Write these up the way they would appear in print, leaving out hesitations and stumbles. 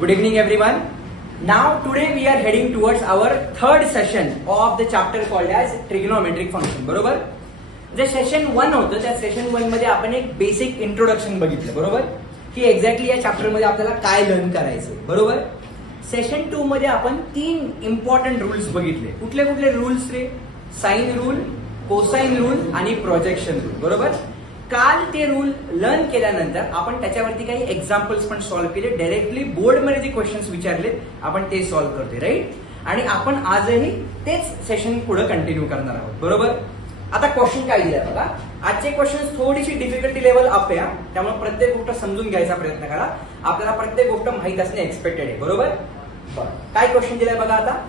Good evening everyone. Now today we are heading towards our third session of the chapter called as trigonometric function. बरोबर? जे session 1 होतं त्या session 1 मध्ये आपण एक बेसिक इंट्रोडक्शन बघितलं. बरोबर? की एक्झॅक्टली या चॅप्टर मध्ये आपल्याला काय लर्न करायचं. बरोबर? सेशन 2 मध्ये आपण 3 इम्पॉर्टंट रूल्स बघितले. कुठले कुठले रूल्स रे? साइन रूल, कोसाइन रूल आणि प्रोजेक्शन रूल. बरोबर? काल ते रूल लर्न केल्यानंतर आपण त्याच्यावरती काही एक्झाम्पल्स पण सॉल्व्ह केले. डायरेक्टली बोर्डमध्ये जे क्वेश्चन्स विचारले आपण ते सॉल्व्ह करतोय. राईट? आणि आपण आजही तेच सेशन पुढे कंटिन्यू करणार आहोत. बरोबर? आता क्वेश्चन काय दिलाय बघा. आजचे क्वेश्चन थोडीशी डिफिकल्टी लेवल अप आहे, त्यामुळे प्रत्येक गोष्ट समजून घ्यायचा प्रयत्न करा. आपल्याला प्रत्येक गोष्ट माहित असणे एक्सपेक्टेड आहे. बरोबर? काय क्वेश्चन दिलाय बघा. आता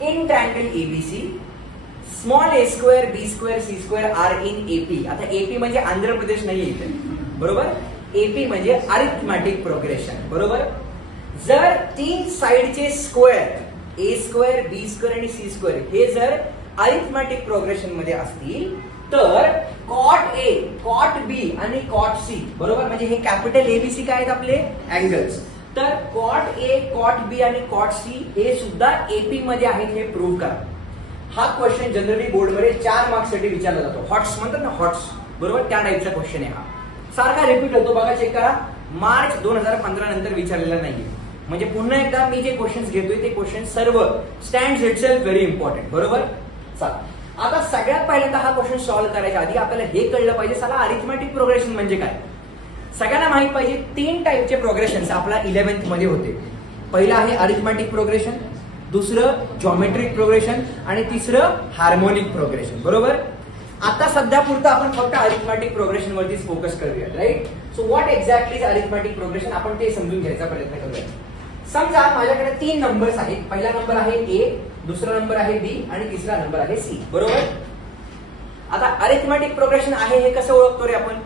in triangle ABC small A square B square C square are in AP. आता एपी म्हणजे आंध्र प्रदेश नाही इथे. बरोबर? एपी म्हणजे अरिथमॅटिक प्रोग्रेशन. बरोबर? जर 3 साइडचे स्क्वेअर ए स्क्वेअर बी स्क्वेअर आणि सी स्क्वेअर हे जर अरिथमॅटिक प्रोग्रेशन मध्ये असतील तर कॉट ए, कॉट बी आणि कॉट सी, बरोबर, म्हणजे हे कॅपिटल एबीसी काय आहेत आपले अँगल्स. तर कॉट ए, कॉट बी आणि कॉट सी हे सुद्धा एपी मध्ये आहेत हे प्रूव्ह करा. हा क्वेश्चन जनरली बोर्डमध्ये 4 मार्क्स साठी विचारला जातो. हॉट्स म्हणतात ना, हॉट्स. बरोबर? त्या टाईपचा क्वेश्चन आहे हा. सारखा रिपीट होतो बघा, चेक करा. मार्च 2015 नंतर विचारलेला नाहीये. म्हणजे पुन्हा एकदा मी जे क्वेश्चन्स घेतोय ते क्वेश्चन सर्व स्टँड्स इटसेल्फ व्हेरी इम्पॉर्टंट. बरोबर? चला, आता सगळ्यात पहिल्यांदा हा क्वेश्चन सॉल्व्ह करायच्या आधी आपल्याला हे कळलं पाहिजे साला अरिथमॅटिक प्रोग्रेशन म्हणजे काय. सगळ्यांना माहित पाहिजे 3 टाईपचे प्रोग्रेशन आपला 11th मध्ये होते. पहिलं आहे अरिथमॅटिक प्रोग्रेशन, दुसरं जॉमेट्रिक प्रोग्रेशन आणि तिसरं हार्मोनिक प्रोग्रेशन. बरोबर? आता सध्या पुरतं आपण फक्त अरिथमॅटिक प्रोग्रेशन वरतीच फोकस करूया. Right? So what exactly is arithmetic progression आपण ते समजून घ्यायचा प्रयत्न करूया. समजा माझ्याकडे 3 नंबर्स आहेत. पहिला नंबर आहे ए, दुसरा नंबर आहे बी आणि तिसरा नंबर आहे सी. बरोबर? आता अरिथमॅटिक प्रोग्रेशन आहे हे कसं ओळखतो रे आपण.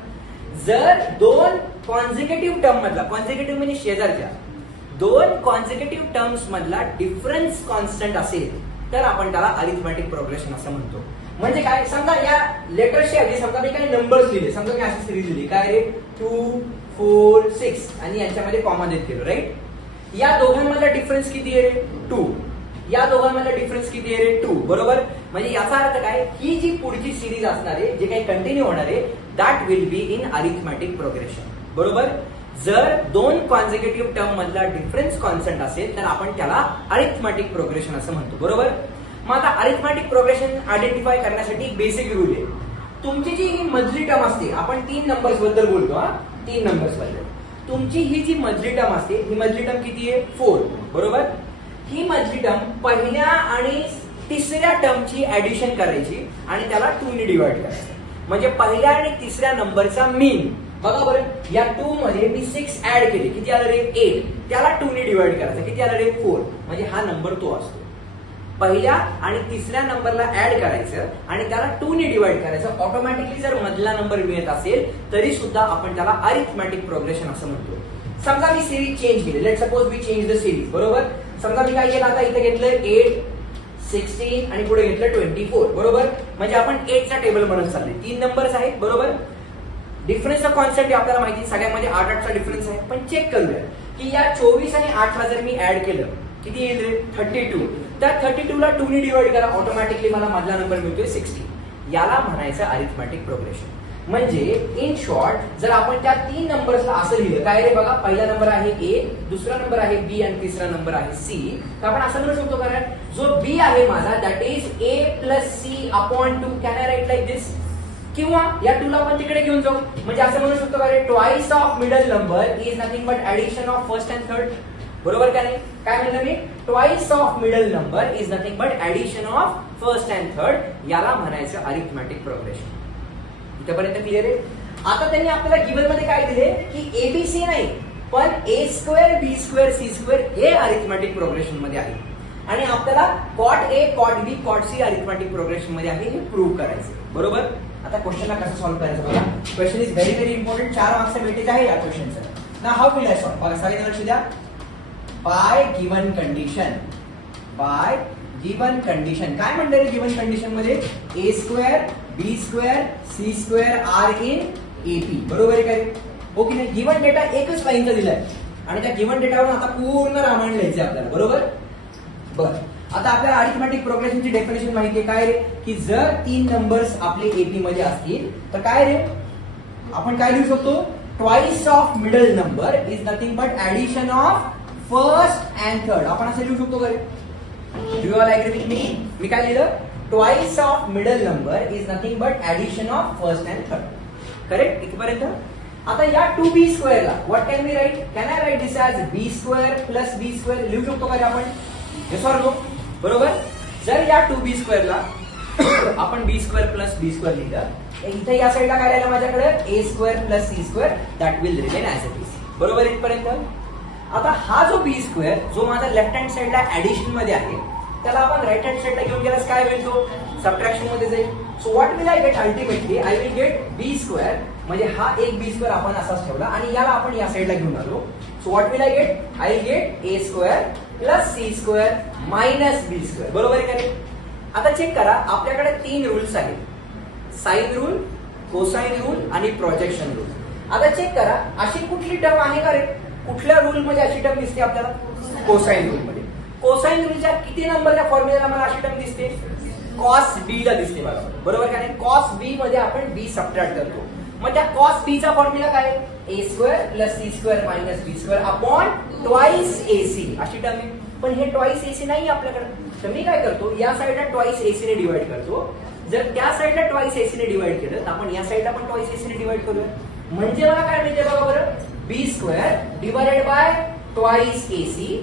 जर 2 कॉन्झिक्युटिव्ह टर्म मधला, कॉन्झिक्युटिव्ह म्हणजे शेजारच्या 2 कॉन्झिक्युटिव्ह टर्म्स मधला डिफरन्स कॉन्स्टंट असेल तर आपण त्याला अरिथमॅटिक प्रोग्रेशन असं म्हणतो. म्हणजे काय, समजा या लेटर्सच्या आधी समजा मी काही नंबर्स लिहिले. समजा मी अशी सिरीज लिहिली काय रे 2 4 6 आणि यांच्यामध्ये कॉमा देत केलं. राईट? या दोघांमधला डिफरन्स किती आहे रे 2. या दोघांमधला डिफरन्स किती आहे रे 2. बरोबर? म्हणजे याचा अर्थ काय, ही जी पुढची सिरीज असणार आहे, जे काही कंटिन्यू होणार आहे, that will be in arithmetic progression. बरोबर? जर 2 कॉन्झिक्युटिव्ह टर्म मधला डिफरन्स कॉन्स्टंट असेल तर आपण त्याला अरिथमॅटिक प्रोग्रेशन असं म्हणतो. बरोबर? मग आता अरिथमॅटिक प्रोग्रेशन आयडेंटिफाय करण्यासाठी बेसिक रूल आहे. तुमची जी ही मधली टर्म असते, आपण 3 नंबर्स बद्दल बोलतो. 3 नंबर्स बद्दल तुमची ही जी मधली टर्म असते, ही मधली टर्म किती आहे 4. बरोबर? ही मधली टर्म पहिल्या आणि तिसऱ्या टर्मची ऍडिशन करायची आणि त्याला 2 ने डिवाइड करायचं. म्हणजे पहिल्या आणि तिसऱ्या नंबरचा मीन बघा बरं. या 2 मध्ये मी 6 ऍड केले, किती आलं रे 8. त्याला 2 ने डिवाइड करायचं, किती आलं रे 4. म्हणजे हा नंबर तो असतो. पहिल्या आणि तिसऱ्या नंबरला ऍड करायचं आणि त्याला 2 ने डिवाइड करायचं. ऑटोमॅटिकली जर मधला नंबर मिळत असेल तरी सुद्धा आपण त्याला अरिथमॅटिक प्रोग्रेशन असं म्हणतो. समजा मी सिरीज चेंज केली. Let suppose we change the series. बरोबर? समजा मी काय केलं, आता इथे घेतलं 8 16 आणि पुढे घेतलं 24. बरोबर? म्हणजे आपण 8चा टेबल म्हणून चालले. 3 नंबर्स आहेत. बरोबर? डिफरन्सचा कॉन्सेप्ट आपल्याला माहिती, सगळ्यामध्ये 8-8चा डिफरन्स आहे. पण चेक करूया की या 24 आणि 8ला जर मी ऍड केलं किती येईल 32. त्या 32 ला 2 ने डिवाइड करा, ऑटोमॅटिकली मला मधला नंबर मिळतोय 60. याला म्हणायचं अरिथमॅटिक प्रोग्रेशन. म्हणजे इन शॉर्ट जर आपण त्या 3 नंबर्सला असं लिहिलं काय रे बघा, पहिला नंबर आहे ए, दुसरा नंबर आहे बी आणि तिसरा नंबर आहे सी, तर आपण असं म्हणू शकतो कारण जो बी आहे माझा that is A plus C upon 2. Can I write like this? किंवा या 2 ला आपण तिकडे घेऊन जाऊ. म्हणजे असं म्हणू शकतो का twice of middle number is nothing but addition of first and third. बरोबर का नाही? काय म्हणलं मी? Twice of middle number is nothing but addition of first and third. याला म्हणायचं अरिथमॅटिक प्रोग्रेशन. इथपर्यंत क्लिअर आहे? आता त्यांनी आपल्याला गिवन मध्ये काय दिले की एबीसी नाही पण A square B square C square हे अरिथमॅटिक प्रोग्रेशन मध्ये आहे आणि आपल्याला cot A, cot B, cot C arithmetic progression मध्ये आहे हे प्रूव्ह करायचं. बरोबर? आता क्वेश्चनला कसं सॉल्व्ह करायचं बघा. Question is very very important. 4 मार्क्सचं वेटेज आहे या क्वेश्चनचं. ना हाऊ विल आय सॉल्व्ह? बघा सगळ्यांना लक्ष द्या. By given condition. By given condition. काय म्हणलं रे गिवन कंडिशन मध्ये? A square B square C square are in AP. बरोबर आहे का रे? ओके नाही? गिवन डेटा एकच लाईनचा दिलाय आणि त्या गिव्हन डेटावरून आता पूर्ण रामायण लिहायचे आपल्याला, बरोबर. बरं, आता आपल्याला अरिथमेटिक प्रोग्रेशनची डेफिनेशन माहिती आहे काय रे, की जर 3 नंबर्स आपले एपी मध्ये असतील तर काय रे आपण काय लिहू शकतो, twice of middle number is nothing but addition of first and third. आपण असं लिहू शकतो काय, do you all agree with me. मी काय लिहिलं, twice of middle number is nothing but addition of first and third. Correct इथपर्यंत. आता या 2b² ला व्हॉट कॅन मी write, can I write this as b² plus b² लिहू शकतो का आपण, येस ऑर नो, बरोबर. जर या 2b² ला आपण b² प्लस b² लिहिलं, इथे या साईडला काय राहिलं माझ्याकडे, a² plus c² that will remain as it is, बरोबर इथपर्यंत. आता हा जो b² जो माझा लेफ्ट हँड साईडला ऍडिशन मध्ये आहे त्याला आपण राईट हँड साईडला घेऊन गेलास काय होईल, तो सबट्रॅक्शन मध्ये जाईल. So what will I gate, ultimately I will get b², म्हणजे हा एक b² आपण असाच ठेवला आणि याला आपण या साईडला घेऊन आलो. So what will I gate, I will get a² plus c² minus b², बरोबर आहे का रे. आता चेक करा, आपल्याकडे 3 रूल्स आहेत, साइन रूल, कोसाइन रूल आणि प्रोजेक्शन रूल. आता चेक करा, अशी कुठली टर्म आहे का रे, कुठल्या रूल मध्ये अशी टर्म दिसते आपल्याला, कोसाइन रूल मध्ये. कोसाइन रूलच्या किती नंबरच्या फॉर्म्युला मला अशी टर्म दिसते, कॉस बी ला दिसते बघा, बरोबर का नाही. कॉस बी मध्ये आपण बी सबट्रॅक्ट करतो, मग त्या कॉस बी चा फॉर्म्युला काय, a² plus c² minus b² upon twice ac अशी टर्म आहे. पण हे ट्वाइस ac नाही आपल्याकडे, तर मी काय करतो, या साईडला ट्वाइस ac ने डिवाइड करतो. जर त्या साईडला ट्वाइस ac ने डिवाइड केलं तर आपण या साईडला पण ट्वाइस ac ने डिवाइड करूया, म्हणजे मला काय मिळते बघा बरं, b² divided by twice ac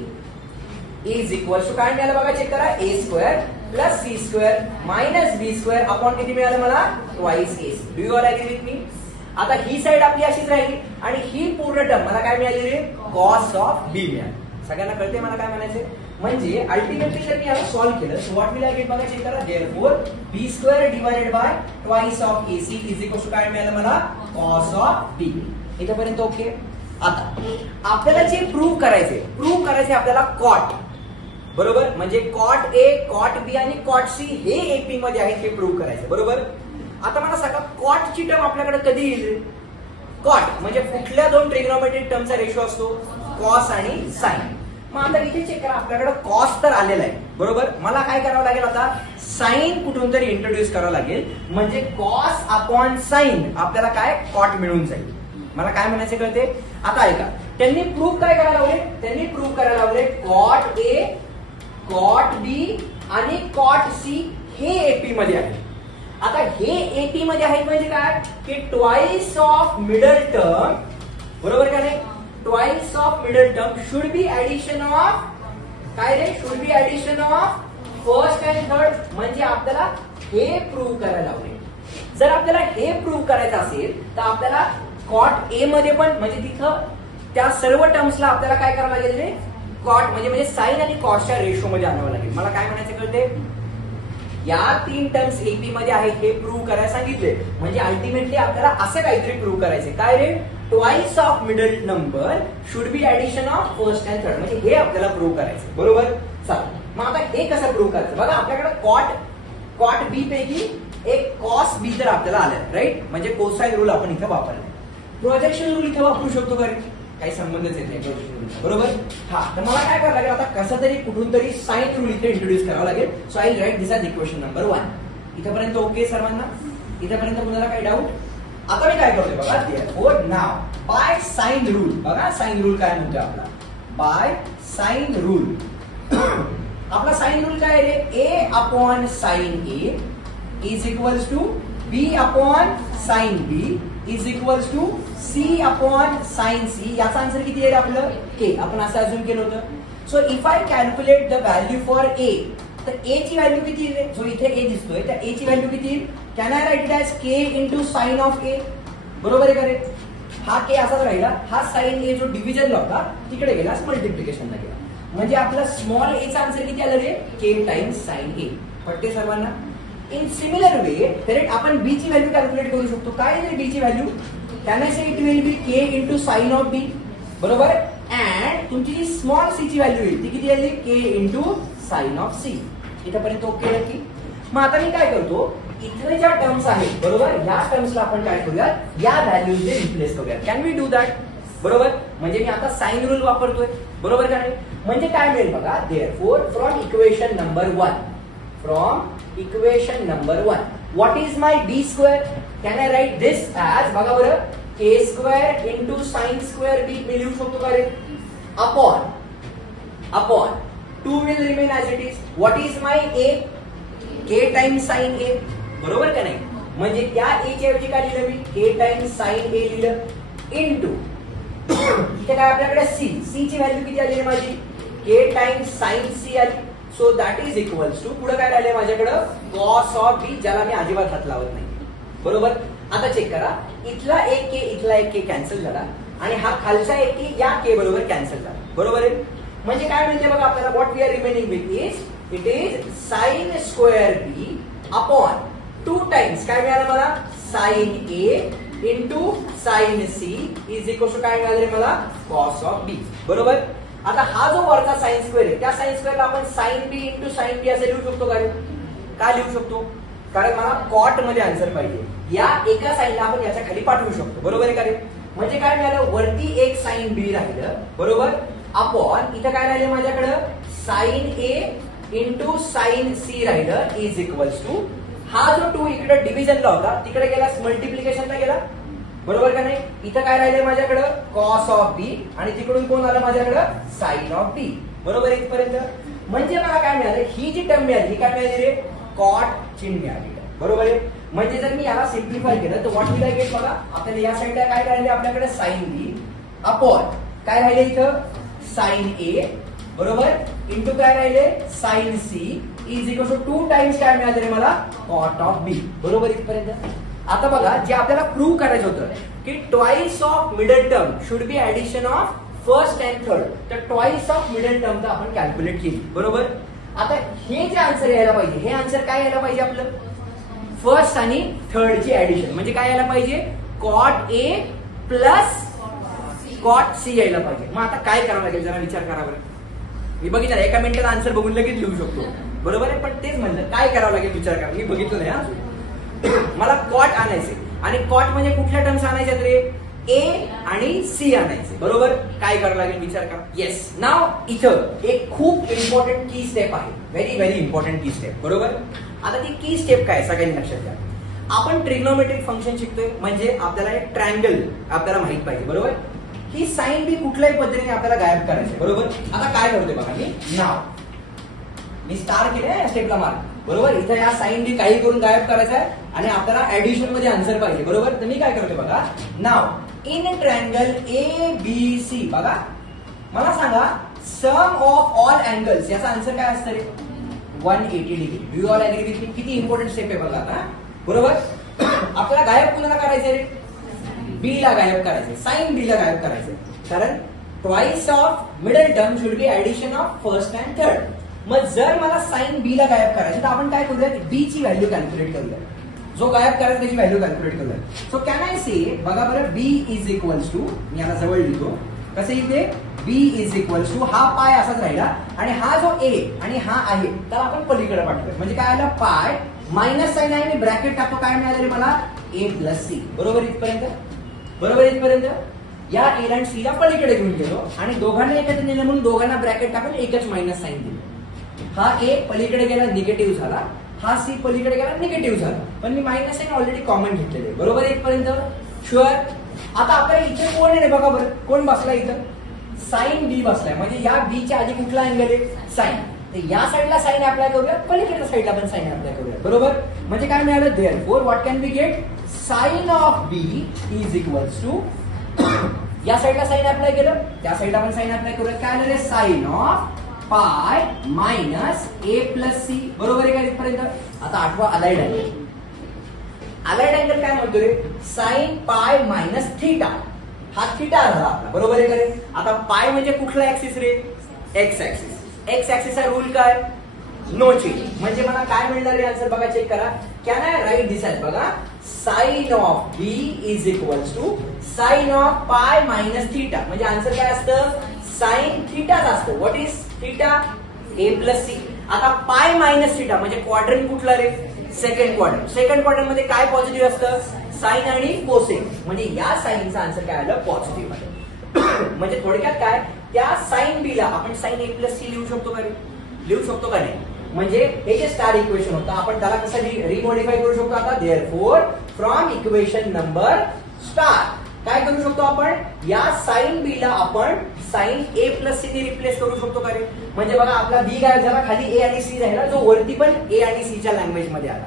is equal to काय मिळालं बघा, चेक करा, a² plus c² minus b² upon किती मिळालं मला, twice ac. Do you all agree with me. आता ही साइड आपली अशीच राहिली आणि ही पूर्ण टर्म मला काय मिळाली रे, कॉस ऑफ बी मिळाली. सगळ्यांना कळते मला काय म्हणायचं, म्हणजे अल्टिमेटली जर मी याला सॉल्व्ह केलं so what will I get बघा, चेक करा, therefore b² divided by twice of ac is equal to काय मिळालं मला, कॉस ऑफ b. इथपर्यंत ओके. आता आपल्याला जे प्रूव्ह करायचे आपल्याला कॉट, बरोबर, म्हणजे कॉट ए, कॉट बी आणि कॉट सी हे एपी मध्ये आहेत हे प्रूव्ह करायचं, बरोबर. आता मला सांगा, कॉटची टर्म आपल्याकडे कधी येईल, कॉट म्हणजे कुठल्या 2 ट्रिग्नोमेट्रिक टर्मचा रेशो असतो, कॉस आणि साइन. मग आता इथे चेक करा, आपल्याकडे कॉस तर आलेला आहे, बरोबर. मला काय करावं लागेल, आता साइन कुठून तरी इंट्रोड्यूस करावं लागेल, म्हणजे कॉस अपॉन साइन आपल्याला काय कॉट मिळून जाईल. मला काय म्हणायचे कळते. आता ऐका, त्यांनी प्रूव्ह काय करायला लावले, त्यांनी प्रूव्ह करायला लावले कॉट ए, कॉट बी आणि कॉट सी हे एपी मध्ये आहे. आता हे एपी मध्ये आहेत म्हणजे काय, की ट्वाइस ऑफ मिडल टर्म, बरोबर का नाही, twice of middle term should be addition of काय रे, should be addition of first and third. म्हणजे आपल्याला हे प्रूव्ह करायला लावले. जर आपल्याला हे प्रूव्ह करायचं असेल तर आपल्याला कॉट ए मध्ये पण, म्हणजे तिथं त्या सर्व टर्म्सला आपल्याला काय करावं लागेल रे, कॉट म्हणजे साइन आणि कॉसच्या रेशो मध्ये आणावं लागेल. मला काय म्हणायचं कळते, या 3 टर्म्स एपी मध्ये आहेत हे प्रूव्ह करायला सांगितले, म्हणजे अल्टिमेटली आपल्याला असं काहीतरी प्रूव्ह करायचे काय रे, twice of middle number should be addition of first and third, म्हणजे हे आपल्याला प्रूव्ह करायचं, बरोबर. चालेल, मग आता हे कसं प्रूव्ह करायचं बघा, आपल्याकडे कॉट बी पैकी एक कॉस बी तर आपल्याला आलं, राईट, म्हणजे कोसाइन रूल आपण इथे वापरला. प्रोजेक्शन रूल इथे वापरू शकतो का, काही संबंधच येत नाही प्रोजेक्शन रूल, बरोबर. हा, तर मला काय करावं लागेल, आता कसं तरी कुठून तरी साइन रूल इथे इंट्रोड्यूस करावं लागेल. So I will write this as equation number 1. इथपर्यंत ओके सर्वांना, इथपर्यंत कुणाला काही डाऊट. आता मी काय करतोय बघा, therefore now by sine rule, बघा साइन रूल काय म्हणतोय आपला, बाय साइन रूल. आपला साइन रूल काय आहे, A upon sine A is equals to B upon sine B is equals to C upon sine C. याचा आन्सर किती आहे आपलं, के. आपण असं अजून केलं होतं. So if I calculate the value for A, तर ए ची व्हॅल्यू किती आहे, जो इथे ए दिसतोय त्या ए ची व्हॅल्यू किती, can I write it as K into sine of A, बरोबर आहे का रे. हा के असाच राहिला, हा साइन ए जो डिव्हिजनला होता तिकडे गेला, मल्टिप्लिकेशनला गेला, म्हणजे आपला स्मॉल ए चा आन्सर किती आलं रे, के टाइम्स साइन ए. पटते सर्वांना. इन सिमिलर वे करेक्ट आपण बी ची व्हॅल्यू कॅल्क्युलेट करू शकतो. काय आहे बी ची value, can I say it will be K into sine of B, बरोबर. अँड तुमची जी स्मॉल सी ची व्हॅल्यू येईल ती किती आली, K into sine of C. इथपर्यंत ओके नक्की. मग आता मी काय करतो, इथे ज्या टर्म्स आहेत बरोबर, या टर्म्सला आपण काय करूया, या व्हॅल्यूज रिप्लेस करूया. Can we do that. बरोबर, म्हणजे मी आता साइन रूल वापरतोय, बरोबर का नाही? म्हणजे काय मिळेल बघा, therefore from equation number 1 what is my B square? Can I write this as, बघा बरं, K square into sine square B मी लिहू शकतो का रे? Upon 2 will remain as it is. What is my A? K times sine A, बरोबर का नाही? म्हणजे त्या ए च्या ऐवजी काय लिहिलं मी? के टाइम्स साइन ए लिहिलं, इनटू इथे काय आपल्याकडे सी ची व्हॅल्यू किती आली माझी? के टाइम्स साइन सी आली. So that is equals to, पुढे काय राहिले माझ्याकडं? कॉस ऑफ बी, ज्याला मी अजिबात हात लावत नाही, बरोबर. आता चेक करा, इथला एक के कॅन्सल झाला आणि हा खालचा एक के या के बरोबर कॅन्सल झाला, बरोबर आहे. म्हणजे काय मिळते बघा आपल्याला, what we are remaining with is it is sine square B upon 2 times काय मिळालं मला? Sine A into sine C is equal to काय मिळालं मला? कॉस ऑफ बी, बरोबर. आता हा जो वरचा साइन स्क्वेअर आहे, त्या साइन स्क्वेअरला आपण sine B into sine B असं लिहू शकतो का? काय लिहू शकतो? कारण मला कॉट मध्ये आन्सर पाहिजे. या एका साइनला आपण याच्या खाली पाठवू शकतो, बरोबर आहे का रे? म्हणजे काय मिळालं? वरती एक साइन बी राहिलं, बरोबर, अपॉन इथं काय राहिलं माझ्याकडं? Sine A into sine C राहिलं इज इक्वल्स टू हा जो 2 इकडे डिव्हिजनला होता तिकडे गेला मल्टिप्लिकेशनला गेला, बरोबर का नाही? इथं काय राहिलंय माझ्याकडं? कॉस ऑफ बी आणि तिकडून कोण आलं माझ्याकडं? साइन ऑफ बी, बरोबर इथपर्यंत. म्हणजे मला काय मिळालं? ही जी टर्म मिळाली ही काय मिळाली रे? कॉट चिन्ह मिळाली, बरोबर आहे. म्हणजे जर मी याला सिम्प्लिफाय केलं तर व्हॉट विल आय गेट बघा, आपल्याला या साईडला काय राहिले आपल्याकडे? साइन बी अपॉन काय राहिले इथं? साइन ए, बरोबर, इंटू काय राहिले? Sine C is equal to 2 times काय मिळाले रे मला? कॉट ऑफ बी, बरोबर इथपर्यंत. आता बघा, जे आपल्याला प्रूव्ह करायचं होतं की twice of middle term should be addition of first and third, तर ट्वाइस ऑफ मिडल टर्म आपण कॅल्क्युलेट केली, बरोबर. आता हे जे आन्सर यायला पाहिजे, हे आन्सर काय यायला पाहिजे आपलं? फर्स्ट आणि थर्ड ची ऍडिशन, म्हणजे काय यायला पाहिजे? Cot A plus cot C यायला पाहिजे. मग आता काय करावं लागेल जरा विचार करा बरं. मी बघितलं एका मिनिटात आन्सर बघून लगेच लिहू शकतो, बरोबर आहे, पण तेच म्हणलं काय करावं लागेल विचार करा. मी बघितलं नाही मला कॉट आणायचे आणि कॉट म्हणजे कुठल्या टर्म्स आणायचे रे? ए आणि सी आणायचे, बरोबर. काय करावं लागेल विचार करा. येस, नाव इथं एक खूप इम्पॉर्टंट की स्टेप आहे, व्हेरी व्हेरी इम्पॉर्टंट की स्टेप, बरोबर. आता ती की स्टेप काय सगळ्यांनी लक्षात घ्या. आपण ट्रिग्नोमेट्रिक फंक्शन शिकतोय म्हणजे आपल्याला एक ट्रायंगल आपल्याला माहित पाहिजे, बरोबर. ही साइन बी कुठल्याही पद्धतीने आपल्याला गायब करायची, बरोबर. आता काय करतोय बघा, मी स्टार केले स्टेपला मार्क, बरोबर. इथं या साइन बी काही करून गायब करायचं आहे आणि आपल्याला ऍडिशन मध्ये आन्सर पाहिजे, बरोबर. तर मी काय करतोय बघा, now in triangle A B C, बघा मला सांगा सम ऑफ ऑल अँगल्स, याचा आन्सर काय असतं रे? 180 degree. Do you all agree with me? किती इम्पॉर्टंट स्टेप आहे बघा आता, बरोबर. आपल्याला गायब कुणाला करायचंय रे? बी ला गायब करायचंय, साइन बी ला गायब करायचंय, कारण twice of middle term should be addition of first and third. मग जर मला साइन बी ला गायब करायचं तर आपण काय करूया? बी ची व्हॅल्यू कॅल्क्युलेट करूया, जो गायब करायचा त्याची व्हॅल्यू कॅल्क्युलेट करूया. सो कॅन आय से, बघा बरं, बी इज इक्वल्स टू, मी आता जवळ लिहितो कसं इथे, बी इज इक्वल्स टू हा पाय असाच राहिला आणि हा जो ए आणि हा आहे तर आपण पलीकडे पाठवूया. म्हणजे काय आलं? पाय मायनस साइन आहे, मी ब्रॅकेट टाकतो, काय मिळालं रे मला? ए प्लस सी, बरोबर इथपर्यंत, बरोबर इथपर्यंत. या ए आणि सी ला पलीकडे घेऊन गेलो आणि दोघांना एकत्र नेलं म्हणून दोघांना ब्रॅकेट टाकून एकच मायनस साइन दिलं. हा ए पलीकडे गेला निगेटिव्ह झाला, हा सी पलीकडे गेला निगेटिव्ह झाला, पण मी मायनस साइन ऑलरेडी कॉमन घेतलेले, बरोबर इथपर्यंत. शुअर. आता आपल्याला इथे कोण आहे बघा बरं, कोण बसला इथं? साइन बी बसलाय, म्हणजे या बी च्या आधी कुठला अँगल आहे? साइन. तर या साईडला साइन अप्लाय करूया, पलीकडच्या साईडला पण साइन अप्लाय करूया, बरोबर. म्हणजे काय मिळालं? Therefore what can we get? Sine of B is equals to, या साईडला साइन अप्लाय केलं, त्या साईडला पण साइन अप्लाय करूया, काय आलं रे? Sine of pi minus A plus C, बरोबर आहे का इथपर्यंत. आता आठवा अलाइड अँगल. अलाइड अँगल काय म्हणतो रे? साइन पाय मायनस थीटा, हा थीटा झाला आपला, बरोबर आहे का रे. आता पाय म्हणजे कुठला ऍक्सिस रे? X axis. एक्स ऍक्सिसचा रूल काय? No change. म्हणजे मला काय मिळणार रे आन्सर बघा, चेक करा. Can I write this as, बघा, sine of B is equals to sine of pi minus theta, म्हणजे आन्सर काय असतं? साइन थीटाच असतं. What is theta? A plus C. आता पाय मायनस थीटा म्हणजे क्वाड्रंट कुठला रे? Second quadrant. सेकंड क्वाड्रंट मध्ये काय पॉझिटिव्ह असतं? साइन आणि कोसेक, म्हणजे या साइनचा आन्सर काय आलं? पॉझिटिव्ह आलं. म्हणजे थोडक्यात काय, त्या साइन बी ला आपण साइन ए प्लस सी लिहू शकतो का, लिहू शकतो का नाही. म्हणजे हे जे स्टार इक्वेशन होतं आपण त्याला कसं रिमॉडिफाय करू शकतो आता. Therefore from equation number star काय करू शकतो आपण, या साइन बी ला आपण साइन ए प्लस सी ने रिप्लेस करू शकतो का रे. म्हणजे बघा आपला बी काय झाला, खाली ए आणि सी राहिला, जो वरती पण ए आणि सी च्या लँग्वेज मध्ये आला.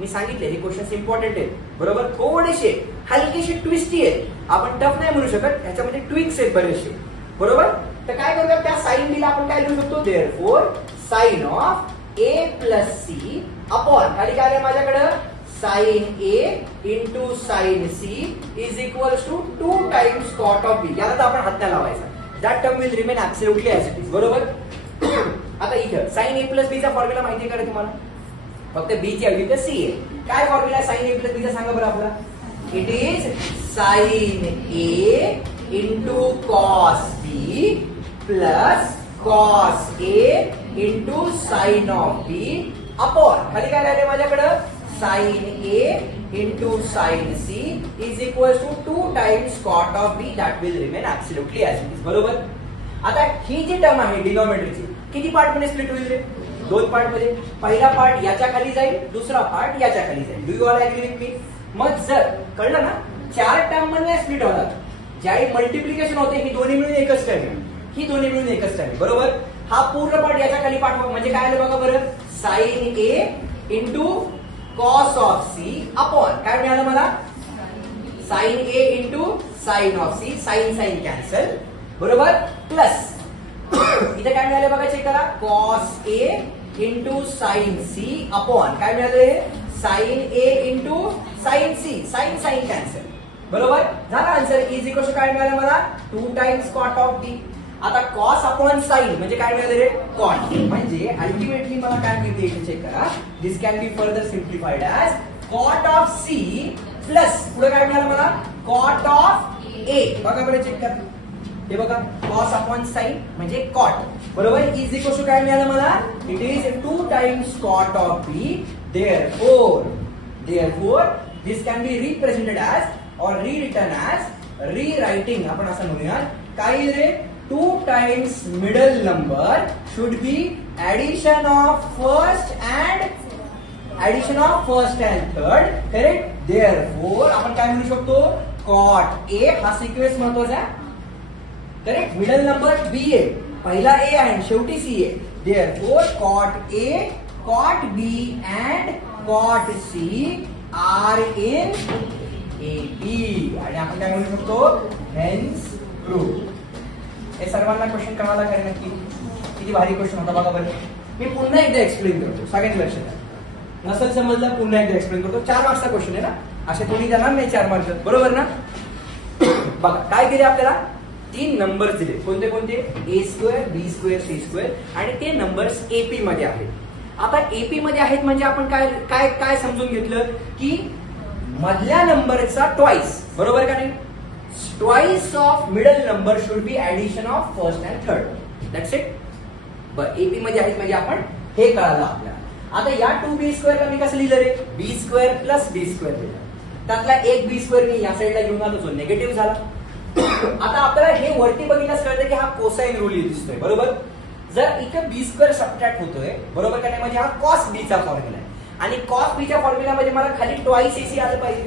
मी सांगितले हे क्वेश्चन इम्पॉर्टंट आहे बरोबर. थोडेसे हलकीशी ट्विस्टी आहे, आपण टफ नाही म्हणू शकत, ह्याच्यामध्ये ट्विक्स आहेत बरेचसे बरोबर. तर काय करूया, त्या साइन बी ला आपण काय लिहू शकतो, therefore sine of A plus C upon खाली काय आहे माझ्याकडे, sine A into sine C is equal to 2 times cot of B. याला तर आपण हात नाही लावायचा, that term will remain absolutely as it is बरोबर. आता इथं साइन ए प्लस बी चा फॉर्म्युला माहिती आहे का तुम्हाला, फक्त बी ची ऐवजी सी आहे. काय formula sine A plus B चा सांगा बरं आपला. It is sine A into cos B plus cos A into sine of B upon खाली काय राहिले माझ्याकडं, sine A into sine C is equal to 2 times cot of B, that will remain absolutely as it is बरोबर. आता ही जी term आहे डिनॉमिनेटरची किती part मध्ये split होईल रे, 2 पार्ट मध्ये. पहिला पार्ट याच्या खाली जाईल, दुसरा पार्ट याच्या खाली जाईल. Do you all agree with me. मग जर कळलं ना, 4 टर्म मध्ये स्प्लिट होणार, ज्यावेळी मल्टिप्लिकेशन होते ही दोन्ही मिळून एकच टर्म आहे, ही दोन्ही मिळून एकच टर्म आहे बरोबर. हा पूर्ण पार्ट याच्या खाली पाठवा, म्हणजे काय आलं बघा बरं, sine A into cos of C upon काय मिळालं मला, sine A into sine of C, sine sine cancel बरोबर, प्लस इथे काय मिळालं बघा चेक करा, cos A into sine C upon काय मिळालं, sine A into sine C, sine sine cancel बरोबर. झाला आन्सर. इज इक्वल टू काय मिळालं मला, 2 टाइम्स कॉट ऑफ बी. आता कॉस अपॉन साइन म्हणजे काय मिळालं रे, कॉट. म्हणजे अल्टिमेटली मला काय मिळते इथे चेक करा, this can be further simplified as cot of C plus पुढे काय मिळालं मला, कॉट ऑफ ए. बघा बरं चेक करा, हे बघा कॉस अपॉन साइन म्हणजे कॉट बरोबर. इज इक्वल टू काय मिळालं मला, it is 2 times cot of B. Therefore this can be represented as और रीरिटन ऍज रीराइटिंग. आपण असं म्हणूया काय रे, 2 times middle number should be addition of first and third correct. Therefore आपण काय म्हणू शकतो, कॉट ए हा सिक्वेन्स महत्वाचा आहे करेक्ट. मिडल नंबर बी आहे, पहिला ए आहे शेवटी सी आहे. Therefore cot A, cot B and cot C are in A B. आणि आपण काय म्हणू शकतो, हेन्स प्रूव्ह. हे सर्वांना क्वेश्चन कळाला काय नक्की, किती भारी क्वेश्चन होता बघा बरं. मी पुन्हा एकदा एक्सप्लेन करतो, सगळ्यांनी लक्षात द्या, नसेल समजलं पुन्हा एकदा एक्सप्लेन करतो. 4 मार्क्सचा क्वेश्चन आहे ना, असे कोणी जाणार नाही 4 मार्क्स बरोबर ना. बघा काय केले, आपल्याला 3 नंबर्स दिले, कोणते कोणते, ए square, B square, C square, आणि ते नंबर्स एपी मध्ये आहेत. आता एपी मध्ये आहेत म्हणजे आपण काय काय काय समजून घेतलं की मधल्या नंबरचा ट्वाइस बरोबर का नाही, twice of middle number should be addition of first and third. That's it. बरं एपी मध्ये आहेत म्हणजे आपण हे कळालं आपल्याला. आता या 2b स्क्वेअरला मी कसं लिहिलं रे, बी स्क्वेअर प्लस बी स्क्वेअर लिहिलं, त्यातला एक बी स्क्वेअर मी या साईडला घेऊन आलो जो निगेटिव्ह झाला. आता आपल्याला हे वरती बघितल्यास कळतं की हा कोसाइन रूल दिसतोय बरोबर. जर इथे बी स्क्वेअर सबट्रॅक्ट होतोय बरोबर का नाही, म्हणजे हा कॉस बी चा फॉर्म्युला आहे, आणि कॉस बी च्या फॉर्म्युलामध्ये मला खाली ट्वाइस एसी आलं पाहिजे.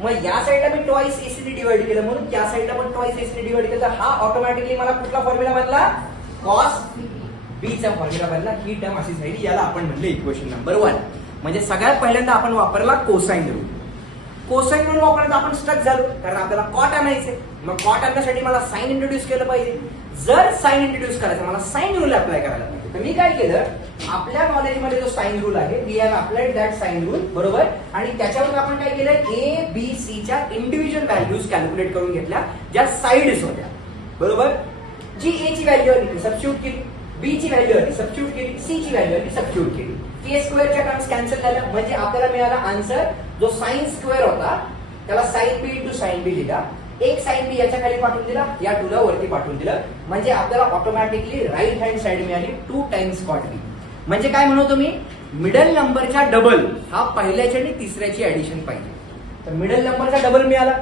मग या साईडला मी ट्वाइस एसी ने डिवाइड केलं, म्हणून त्या साईडला पण ट्वाइस एसी ने डिवाइड केलं, तर हा ऑटोमॅटिकली मला कुठला फॉर्म्युला बनला, कॉस बी चा फॉर्म्युला बनला. ही टर्म अशी झाली, याला आपण म्हणले इक्वेशन नंबर 1. म्हणजे सगळ्यात पहिल्यांदा आपण वापरला कोसाइन रूल. कोसाइन रूल वापरण्यात आपण स्टक झालो, कारण आपल्याला कॉट आणायचे. मग कॉट आणण्यासाठी मला साइन इंट्रोड्यूस केलं पाहिजे. जर साइन इंट्रोड्यूस करायचं मला साइन रूल अप्लाय करायला पाहिजे. तर मी काय केलं, आपल्या नॉलेजमध्ये जो साइन रूल आहे, we have applied that sine rule बरोबर. आणि त्याच्यावर आपण काय केलं, ए बी सी च्या इंडिव्हिज्युअल व्हॅल्यूज कॅल्क्युलेट करून घेतल्या, ज्या साइड्स होत्या बरोबर. जी ए ची व्हॅल्यू आली ती सबस्टिट्यूट केली, बी ची व्हॅल्यू आली सबस्टिट्यूट केली, सी ची व्हॅल्यू आली सबस्टिट्यूट केली. के स्क्वेअरच्या टर्म्स कॅन्सल झाल्या, म्हणजे आपल्याला मिळाला आन्सर जो साइन स्क्वेअर होता त्याला sine B into sine B लिहिला, एक साइन बी याच्या खाली पाठवून दिला, या 2 ला वरती पाठवून दिलं, म्हणजे आपल्याला ऑटोमॅटिकली राईट हँड साइड मिळाली 2 टाइम्स कॉट बी. म्हणजे काय म्हणतो मी, मिडल नंबरच्या डबल हा पहिल्याची आणि तिसऱ्याची ऍडिशन पाहिजे. तर मिडल नंबरचा डबल मिळाला,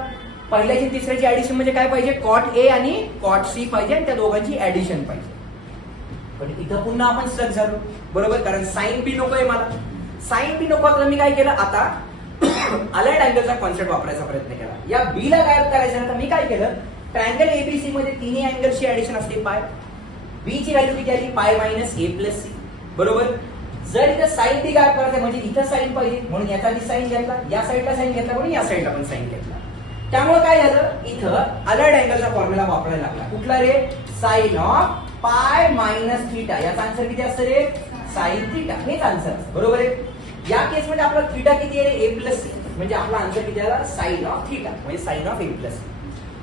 पहिल्याची तिसऱ्याची ऍडिशन म्हणजे काय पाहिजे, कॉट ए आणि कॉट सी पाहिजे आणि त्या दोघांची ऍडिशन पाहिजे. पण इथं पुन्हा आपण स्टक झालो बरोबर, कारण साइन बी नकोय मला. साइन बी नको तर मी काय केलं, आता अलाइड अँगलचा कॉन्सेप्ट वापरायचा प्रयत्न केला. या बी ला गायब करायचं तर मी काय केलं, ट्रायंगल एबीसी मध्ये तिन्ही अँगलची ऍडिशन असते पाय. बी ची व्हॅल्यू किती आली, पाय मायनस ए प्लस सी बरोबर. जर इथं साइन बी गायब करायचं म्हणजे इथं साइन पाहिजे म्हणून याचा बी साइन घेतला, या साईडला साइन घेतला म्हणून या साईडला पण साइन घेतला. त्यामुळे काय झालं, इथं अलाइड अँगलचा फॉर्म्युला वापरायला लागला. कुठला रे, sine of pi minus theta. याचा आन्सर किती असतं रे, साइन थीटा. हेच आन्सर बरोबर आहे. या केस मध्ये आपला थीटा किती आहे, ए प्लस सी, म्हणजे आपला आन्सर किती आला, साइन ऑफ थीटा म्हणजे sine of A plus C.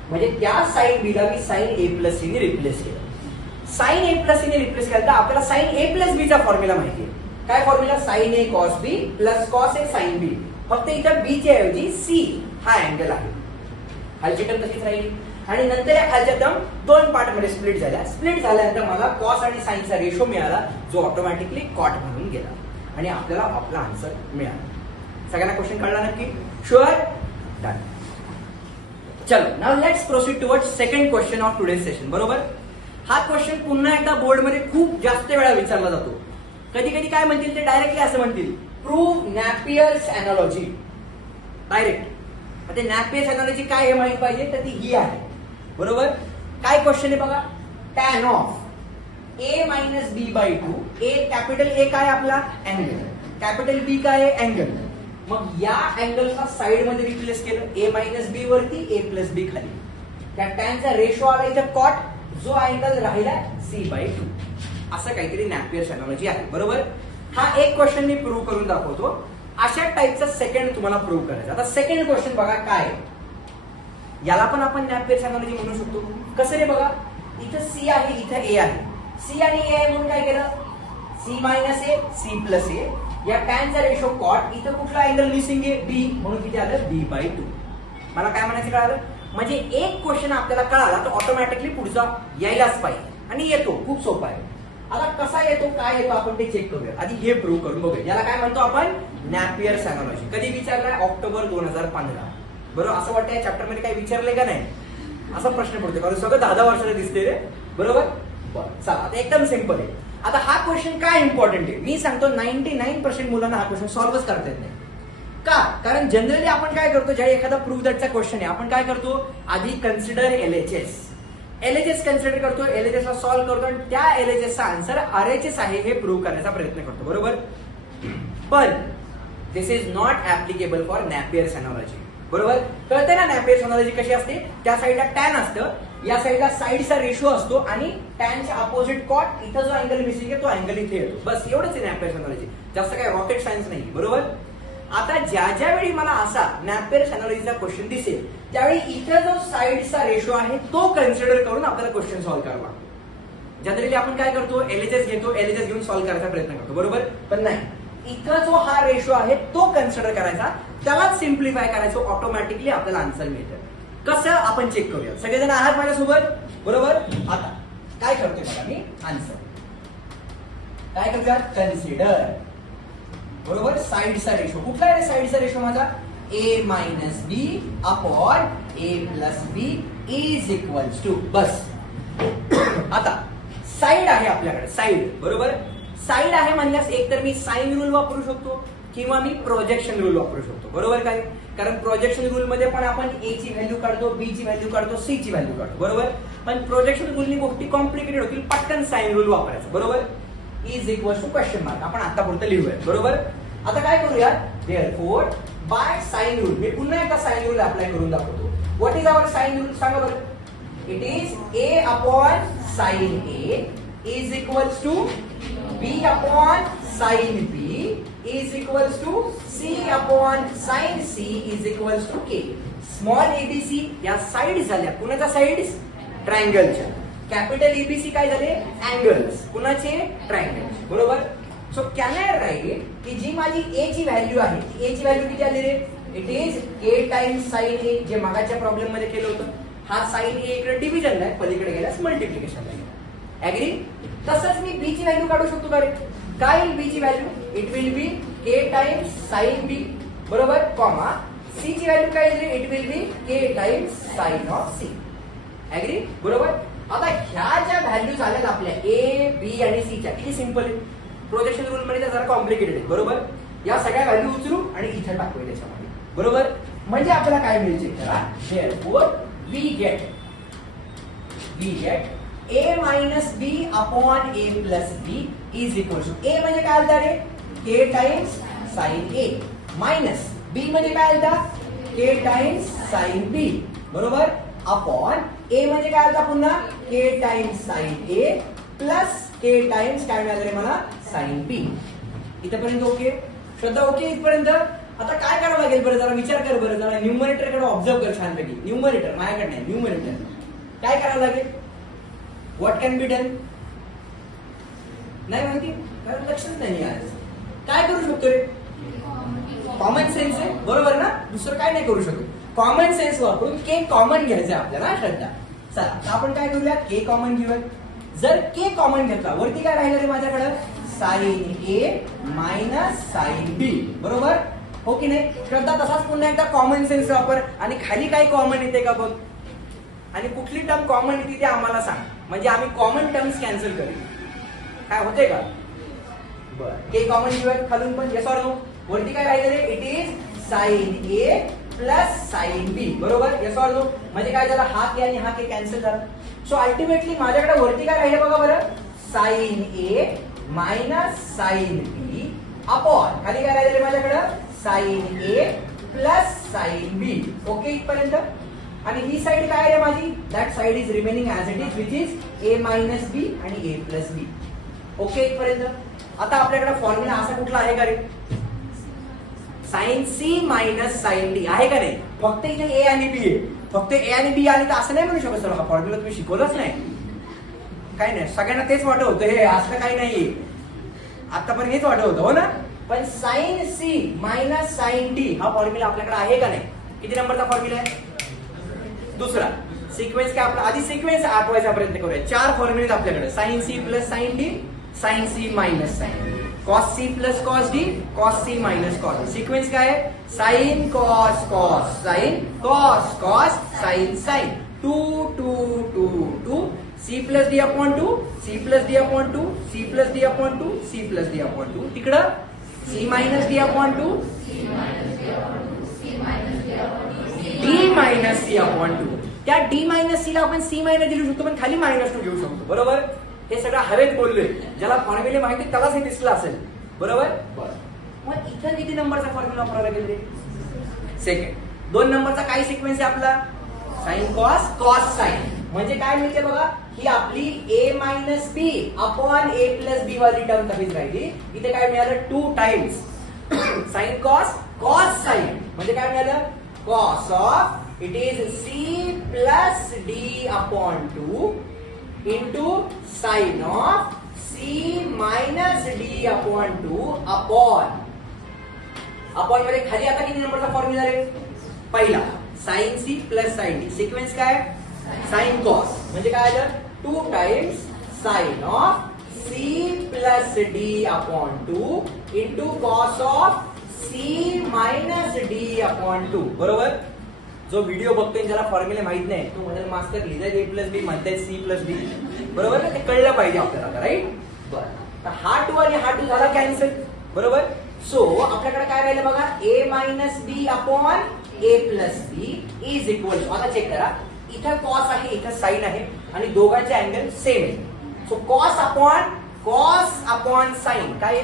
म्हणजे त्या साइन बी ला मी साइन ए प्लस सी ने रिप्लेस केलं. साइन ए प्लस सी ने रिप्लेस केलं तर आपल्याला साइन ए प्लस बी चा फॉर्म्युला माहिती आहे. काय फॉर्म्युला, साइन ए कॉस बी प्लस कॉस ए साइन बी. फक्त इथं बी च्या ऐवजी सी हा अँगल आहे. खालची टर्म तशीच राहिली आणि नंतर या खालच्या टर्म दोन पार्ट मध्ये स्प्लिट झाल्या. स्प्लिट झाल्यानंतर मला कॉस आणि साइनचा रेशो मिळाला जो ऑटोमॅटिकली कॉट म्हणून गेला आणि आपल्याला आपला आन्सर मिळाला. सगळ्यांना क्वेश्चन कळला नक्की, शुअर, डन. चलो now let's proceed towards second question of today's session बरोबर. हा क्वेश्चन पुन्हा एकदा बोर्ड मध्ये खूप जास्त वेळा विचारला जातो. कधी कधी काय म्हणतील ते डायरेक्टली असं म्हणतील, प्रूव्ह नॅपियर्स एनालॉजी डायरेक्ट. ते नॅपियर्स एनालॉजी काय हे माहित पाहिजे तर ती ही आहे बरोबर. काय क्वेश्चन आहे बघा, tan of A minus B by 2. A capital A काय आपला अँगल, कॅपिटल बी काय आहे अँगल. मग या अँगलला साइड मध्ये रिप्लेस केलं, ए मायनस बी वरती ए प्लस बी खाली. त्या टॅनचा रेशो आला इथं कॉट, जो अँगल राहिला सी बाय 2. असं काहीतरी नॅपियर्स एनालॉजी आहे बरोबर. हा एक क्वेश्चन मी प्रूव्ह करून दाखवतो. अशा टाईपचा सेकंड तुम्हाला प्रूव्ह करायचा. आता सेकंड क्वेश्चन बघा काय, याला पण आपण नॅपियर्स एनालॉजी म्हणू शकतो. कसं रे बघा, इथं सी आहे इथं ए आहे, सी आणि ए आहे म्हणून काय केलं, सी मायनस ए सी प्लस ए. या टॅनचा रेशो कॉट, इथं कुठला अँगल मिसिंग आहे बी म्हणून किती आलं बी बाय 2. मला काय म्हणायचं कळालं, म्हणजे एक क्वेश्चन आपल्याला कळाला तर ऑटोमॅटिकली पुढचा यायलाच पाहिजे आणि येतो. खूप सोपा आहे. आता कसा येतो काय येतो आपण ते चेक करूया. आधी हे प्रूव्ह करून बघूया. याला काय म्हणतो आपण, नॅपियर्स एनालॉजी. कधी विचारलाय, ऑक्टोबर 2015 बरोबर. असं वाटतं या चॅप्टर मध्ये काही विचारलंय का नाही असा प्रश्न पडतो, कारण सगळं 10 वर्षाला दिसते रे बरोबर. बरं चला आता एकदम सिंपल आहे. आता हा क्वेश्चन काय इम्पॉर्टंट आहे मी सांगतो, 99% मुलांना हा क्वेश्चन सॉल्व्हच करता येत नाही. का, कारण जनरली आपण काय करतो, ज्या एखादा प्रूव्ह दॅटचा क्वेश्चन आहे आपण काय करतो, आधी कन्सिडर एलएचएस. एलएचएस कन्सिडर करतो, एलएचएस ला सॉल्व्ह करतो आणि त्या एलएचएसचा आन्सर आरएचएस आहे हे प्रूव्ह करण्याचा प्रयत्न करतो बरोबर. पण this is not applicable for Napier's analogy बरोबर. कळते ना नॅपियर्स एनालॉजी कशी असते, त्या साईडला टॅन असतं, या साईडला साईडचा रेशो असतो आणि टॅनच्या अपोजिट कॉट, इथं जो अँगल मिसिंग आहे तो अँगल इथे येतो. बस एवढंच आहे नॅपियर्स एनालॉजी, जास्त काही रॉकेट सायन्स नाही बरोबर. आता ज्या वेळी मला असा नॅपियर्स एनालॉजीचा क्वेश्चन दिसेल त्यावेळी इथं जो साईडचा रेशो आहे तो कन्सिडर करून आपल्याला क्वेश्चन सॉल्व्ह करावा लागतो. जनरली आपण काय करतो, एलएचएस घेतो, एलएचएस घेऊन सॉल्व्ह करायचा प्रयत्न करतो बरोबर. पण नाही, इथं जो हा रेशो आहे तो कन्सिडर करायचा, त्यालाच सिम्प्लिफाय करायचं, ऑटोमॅटिकली आपल्याला आन्सर मिळतं. कसं आपण चेक करूया. सगळेजण आहात माझ्यासोबत बरोबर. आता काय करतोय बघा मी, आन्सर काय करूया, कन्सिडर बरोबर साईडचा रेशो. कुठला आहे साईडचा रेशो माझा, A minus B upon A plus B is equals to. बस आता साईड आहे आपल्याकडे, साईड बरोबर. साईड आहे म्हणल्यास एक तर मी साइन रूल वापरू शकतो किंवा मी प्रोजेक्शन रूल वापरू शकतो बरोबर. काय, कारण प्रोजेक्शन रूल मध्ये पण आपण ए ची व्हॅल्यू काढतो, बी ची व्हॅल्यू काढतो, सी ची व्हॅल्यू काढतो बरोबर. पण प्रोजेक्शन रूलनी गोष्टी कॉम्प्लिकेटेड होतील, पटकन साइन रूल वापरायचं बरोबर. Is equal to question mark आपण आता पुढे लिहूया बरोबर. आता काय करूया, देअरफॉर बाय साइन रूल, मी पुन्हा एकदा साइन रूल अप्लाय करून दाखवतो. What is our sine rule सांगा बरं. It is A upon sine A is equals to B upon sine B is equals to C upon sine C is equals to K. Small ABC या side झाल्या, कुणाच्या sides, ट्रायंगलच्या. Capital ABC काय झाले, angles, कुणाचे, triangle बरोबर. So can I right की जी माझी ए ची व्हॅल्यू आहे, ए ची व्हॅल्यू किती आली रे, it is A times sine A, जे मागाच्या प्रॉब्लेम मध्ये केलं होतं. हा साइन ए इकडे डिव्हिजन आहे, पलीकडे गेल्यास मल्टिप्लिकेशन आहे. ऍग्री. तसंच मी बी ची व्हॅल्यू काढू शकतो का रे, काय बी ची value, it will be K times sine B बरोबर, कॉमा सी ची व्हॅल्यू काय दिली, it will be K times sine of C. Agree? बरोबर. आता ह्या ज्या व्हॅल्यूज आल्यात आपल्या ए बी आणि सी च्या, किती सिंपल आहे. प्रोजेक्शन रूल मध्ये जरा कॉम्प्लिकेटेड आहे. बरोबर. या सगळ्या व्हॅल्यू उचलू आणि इथे टाकूया त्याच्यामध्ये. बरोबर. म्हणजे आपल्याला काय मिळेल चेक करा. Therefore we get a minus b upon a plus b is equal to a म्हणजे काय आलता रे, k times sine a minus b म्हणजे काय आलता, k टाइम्स साइन b. बरोबर. अपॉन a म्हणजे काय आलता पुन्हा, k times sine a plus k times काय मिळालं रे मला, साइन b. इथपर्यंत ओके. श्रद्धा ओके इथपर्यंत. आता काय करावं लागेल बरं, जरा विचार कर बरं, जरा न्यूमरेटर कडे ऑब्झर्व कर छानपैकी. न्यूमरेटर माझ्याकडे नाही, न्यूमरेटर काय करावं लागेल, व्हॉट कॅन बी डन. नाही माहिती, कारण लक्षच नाही आज. काय करू शकतो रे, कॉमन सेन्स आहे. बरोबर ना, दुसरं काय नाही करू शकत. कॉमन सेन्स वापरून के कॉमन घ्यायचं आपल्याला. श्रद्धा चला आपण काय करूया, के कॉमन घेऊया. जर के कॉमन घेतला वरती काय राहिलं रे माझ्याकडं, sine A minus sine B. बरोबर हो की नाही. श्रद्धा तसाच पुन्हा एकदा कॉमन सेन्स वापर आणि खाली काय कॉमन येते का बघ, आणि कुठली टर्म कॉमन येते ते आम्हाला सांग, म्हणजे आम्ही कॉमन टर्म्स कॅन्सल करू. काय होते का. बर के कॉमन घेऊया खालून पण. Yes or no. वरती काय राहिलं रे, it is sine A plus sine B. बरोबर. Yes or no. म्हणजे काय झालं, हा के आणि हा के कॅन्सल झाला. सो अल्टिमेटली माझ्याकडे वरती काय राहिलं बघा बरं, sine A minus sine B upon खाली काय राहिलं रे माझ्याकडं, sine A plus sine B. Okay इथपर्यंत. आणि ही साइड काय आहे माझी, that side is remaining as it is, which is A minus B आणि ए प्लस बी. ओके इथपर्यंत. आता आपल्याकडे फॉर्म्युला असा कुठला आहे का रे, sine C minus sine D आहे का नाही. फक्त इथे ए आणि बी आहे, फक्त ए आणि बी आले तर असं नाही म्हणू शकत. सर हा फॉर्म्युला तुम्ही शिकवलंच नाही. काय नाही, सगळ्यांना तेच वाटत होतं, हे असं काही नाहीये. आतापर्यंत हेच वाटत होतं हो ना. पण sine C minus sine D हा फॉर्म्युला आपल्याकडे आहे का नाही. किती नंबरचा फॉर्म्युला आहे, दुसरा. सिक्वेन्स काय आपला, आधी सिक्वेन्स आठवायचा प्रयत्न करूया. 4 फॉर्म्युले आपल्याकडे, sine C plus sine D, sine C minus sine D, cos C plus cos D, cos C minus cos D. Sequence काय आहे, sine cos cos sine, cos cos sine sine, 2 2 2 2, C plus D upon 2, C plus D upon 2, C plus D upon 2, C plus D upon 2. तिकडं C minus D upon 2, D minus C upon 2. त्या D minus C ला आपण C minus लिहू शकतो, पण खाली minus 2 घेऊ शकतो. बरोबर. हे सगळं हवेत बोललोय, ज्याला फॉर्म्युले माहिती त्यालाच हे दिसलं असेल. बरोबर. मग इथं किती नंबरचा फॉर्म्युला वापरायला लागेल रे, सेकंड. 2 नंबरचा काय सिक्वेन्स आहे आपला, साइन कॉस कॉस साइन. म्हणजे काय मिळते बघा, ही आपली a minus B upon A plus b वाली टर्म तशीच राहिली. इथे काय मिळालं, 2 times sine cos cos sine. म्हणजे काय मिळालं, cos of it is c plus D upon 2 into sine of c minus D upon 2 upon upon मध्ये खाली आता किती नंबरचा फॉर्म्युला आहे, पहिला sine C plus sine d. Sequence काय, साइन कॉस म्हणजे काय आलं, 2 times sine of C plus D upon 2 into cos of c minus D upon 2. बरोबर. जो व्हिडिओ बघतोय ज्याला फॉर्म्युले माहित नाही तो म्हणेल मास्टर लिहिलंय ए प्लस बी म्हणताय सी प्लस बी. बरोबर ना, ते कळलं पाहिजे आपल्याला. राईट. बरं, हा 2 आणि हा 2 झाला कॅन्सल. बरोबर. सो आपल्याकडे काय राहिलं बघा, A minus B upon A plus B is equal to, आता चेक करा, इथं कॉस आहे इथं साइन आहे आणि दोघांचे अँगल सेम आहे. सो कॉस अपॉन साइन काय,